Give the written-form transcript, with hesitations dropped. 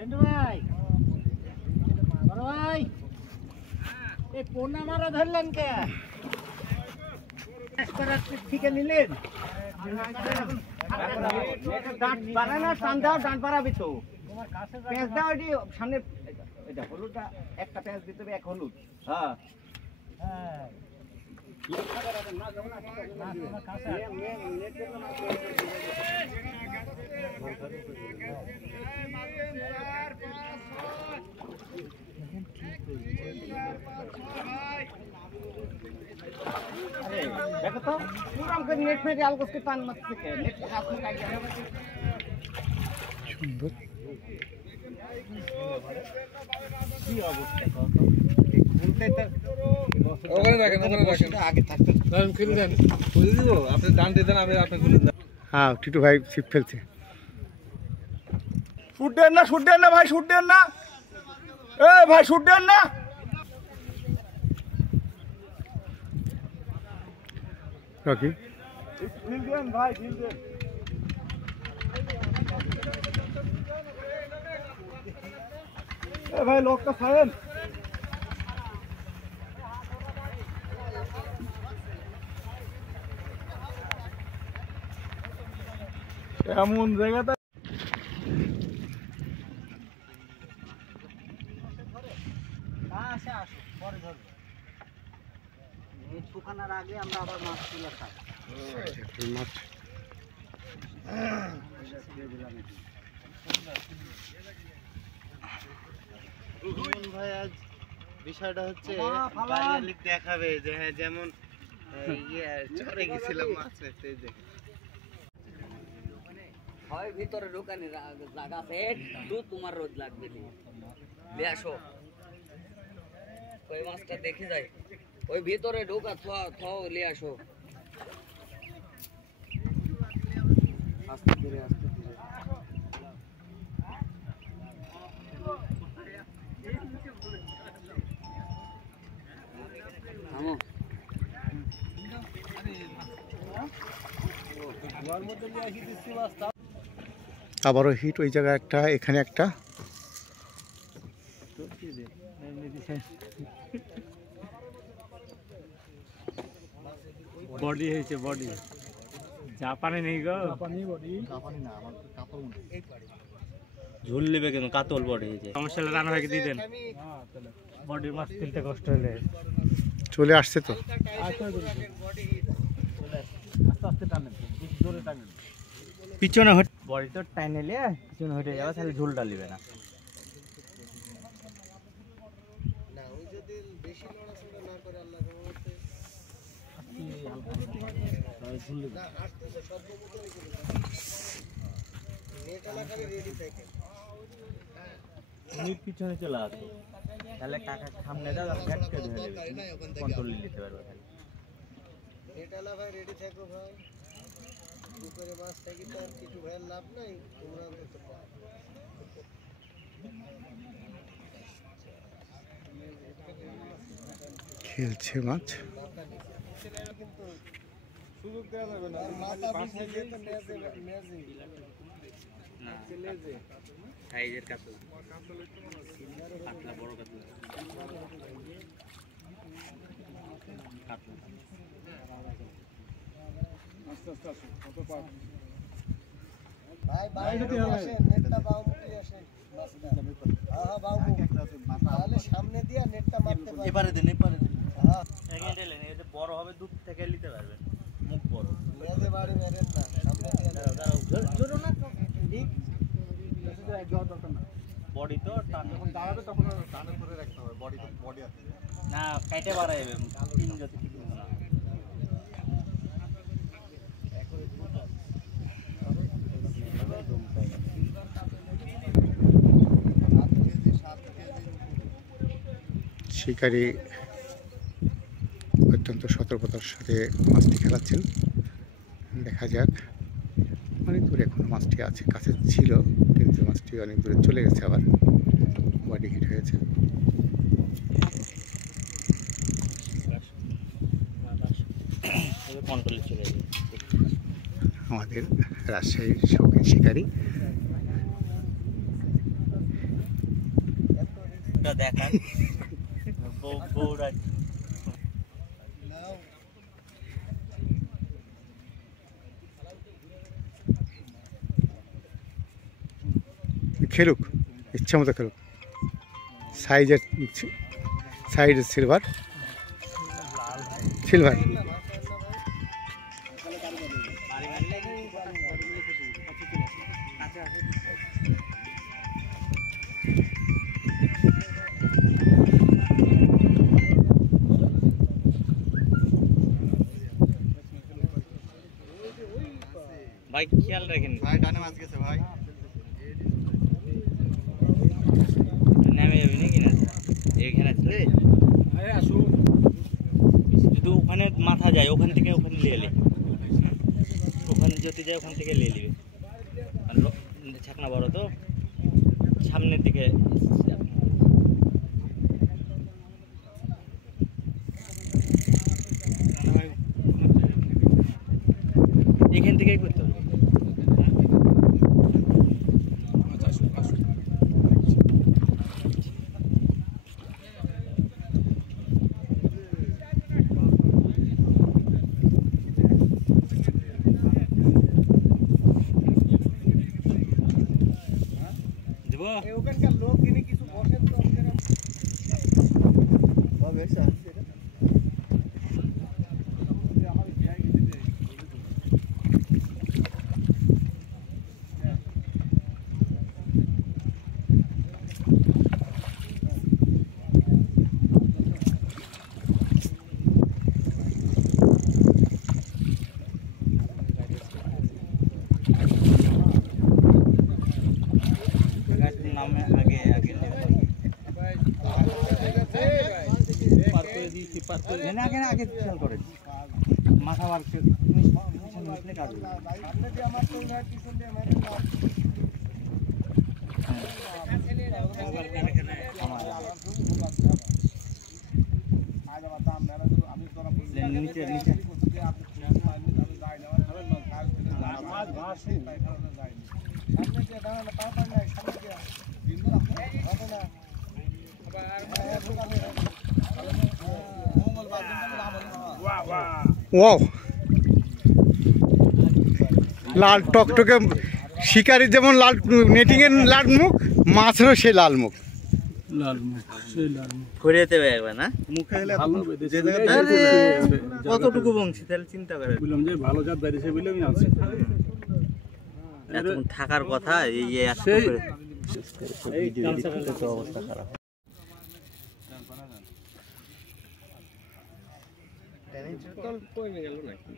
ভাই বড় ভাই এই পোনা মারা ধরলেন কে ঠিক নিলেন দাঁত পারে না টান দাও ডান পারাবি তো পেঁচ দাও এটি সামনে এটা হলুদটা একটা পেঁচ দিতে হবে এক হলুদ হ্যাঁ হ্যাঁ দেখো তো পুরো আমাকে নেট মেরে আলগোস के पान मत से नेट हाथ में काट जाना সুন্দর কি অবস্থা খুলতে তো ওখানে রাখেন আগে থাকতে আমি খুলে দেন খুলে দিব আপনি ডান দিয়ে দেন আমি আপনি খুলে দেন হ্যাঁ টিটু ভাই ছিপ ফেলছে শুট দেন না ভাই শুট দেন না এই ভাই শুট দেন না রকি ঢিল দেন ভাই ঢিল দেন এ ভাই লোকটা ছাড়েন এমন জায়গাটা আসো পরে ধরো শুকানোর আগে আমরা আবার মাছ তুলে খাই মাছ ভাই আজ বিষয়টা হচ্ছে দেখাবে যে হ্যাঁ যেমন চরে গেছিলাম মাছ দেখে হয় ভিতরে ঢোকানি জায়গা সেট তো তোমার রোজ লাগবে নিয়ে আসো ওই মাছটা দেখে যাই ওই ভিতরে ঢোকা থাও নিয়ে আসো আস্তে ধীরে থামো আবারও হিট ওই জায়গায় একটা এখানে একটা বডি হয়েছে বডি জাপানি নেই গো জাপানি না আমার কাতল ঝুল নেবে কেন কাতল বডি হয়েছে সমস্যা হলে রান্না ভাইকে দিয়ে দেন বডির মাছ তুলতে কষ্ট হলে চলে আসছে তো আস্তে আস্তে টানেন জোরে টানেন পিছনে বডি তো টাইনে নিয়ে পিছনে হটে যাবে তাহলে ঝুল ডালিবে না ওই যদি বেশি লড়াচড়া না করে আল্লাহ রহমতে ঝুল না আসতেছে সব মতই করে নেট এলাকায় রেডি থাকে নেট পিছনে চলে আসো তাহলে কাকা সামনে দাও ফ্যাট করে ধরে কন্ট্রোল নিতে পারবে তাহলে নেট এলাকায় রেডি থাকো ভাই পুকুরে মাছ থাকি তো আর কিছু ভাই লাভ নাই তোমরা করতে পারো খেলছে মাছ কিন্তু সুযোগ দেওয়া যাবে না মাথা পিছে গিয়ে তো লেজে না লেজে সাইজের কাতলা কাতলা বড় কাতলা আস্তে আস্তে আসো কত পার ভাই বাইরে আসে নেটটা বাউমুটি আসে মাছটা হ্যাঁ বাউমু তাহলে সামনে দিয়া নেটটা মারতে পারবে এবারে দেন হ্যাঁ সেকেন্ড এলেন এটা বড় হবে দূর থেকে নিতে পারবেন মুখ বড় লেজে বাড়ি মেরেন না সামনে দিয়া দাও জোরো না ঠিক মেসেজে যাওয়ার দরকার না বডি তো টান যখন দাঁড়াবে তখন টানে ধরে রাখতে হবে বডি তো বডি আছে না কাটে বাড়াইবে তিন যদি ঠিক না শিকারী অত্যন্ত সতর্কতার সাথে মাছটি খেলাচ্ছেন দেখা যাক অনেক দূরে এখনো মাছটি আছে কাছে ছিল কিন্তু মাছটি অনেক দূরে চলে গেছে আবার বডি হিট হয়েছে আমাদের রাজশাহীর শৌখিন শিকারী মুখটা দেখান বউরা খেলুক, ইচ্ছা মতো খেলুক। সাইজের সিলভার সিলভার। ভাই খেয়াল রাখেন ভাই ডানে মাছ গেছে ভাই। নামে যাবি নাকি না এখানে আসলে যদি ওখানে মাথা যায় ওখান থেকে ওখানে নিয়ে এলে ওখানে যদি যায় ওখান থেকে নিয়ে নিবে ছাকনা বড় তো সামনের দিকে এখান থেকেই করতে হবে। ওখানকার লোক কিনে কিছু বসেন তো নামে আগে আগে আগে খেয়াল করেন মাথা বার সামনে দিয়ে আমার তো না পিছন দিয়ে মেরে না নিচে নিচে ওয়াও, লাল টকটকে শিকারির যেমন লাল নেটিংয়ের লাল মুখ, মাছেরও সেই লাল মুখ। ঘুরে দেবে একবার না মুখে এলে কতটুকু বংশী তাহলে চিন্তা করে বললাম যে ভালো জাত দাঁড়িয়েছে বলে আমি আনছি। এতক্ষণ থাকার কথা এই অবস্থা খারাপ। কমে গেল নাকি